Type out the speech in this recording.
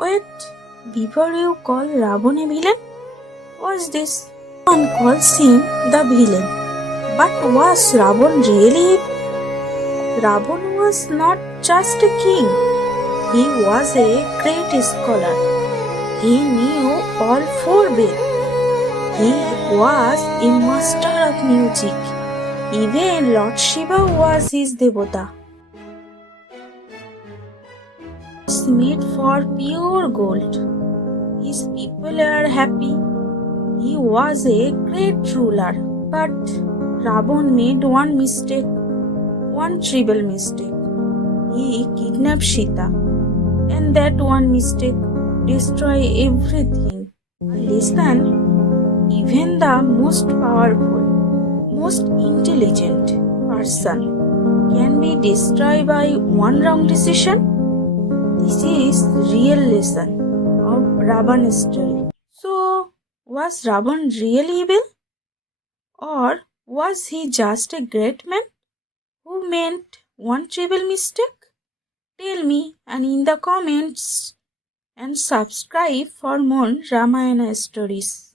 Wait, before you call Ravan a villain, was this? One calls him the villain. But was Ravan really evil? Ravan was not just a king. He was a great scholar. He knew all four Veds. He was a master of music. Even Lord Shiva was his devota. He was made for pure gold. His people are happy. He was a great ruler. But Ravan made one mistake, one trivial mistake. He kidnapped Sita. And that one mistake destroyed everything. Listen, even the most powerful, most intelligent person can be destroyed by one wrong decision. This is real lesson of Ravan's story. So, was Ravan really evil? Or was he just a great man who made one trivial mistake? Tell me and in the comments and subscribe for more Ramayana stories.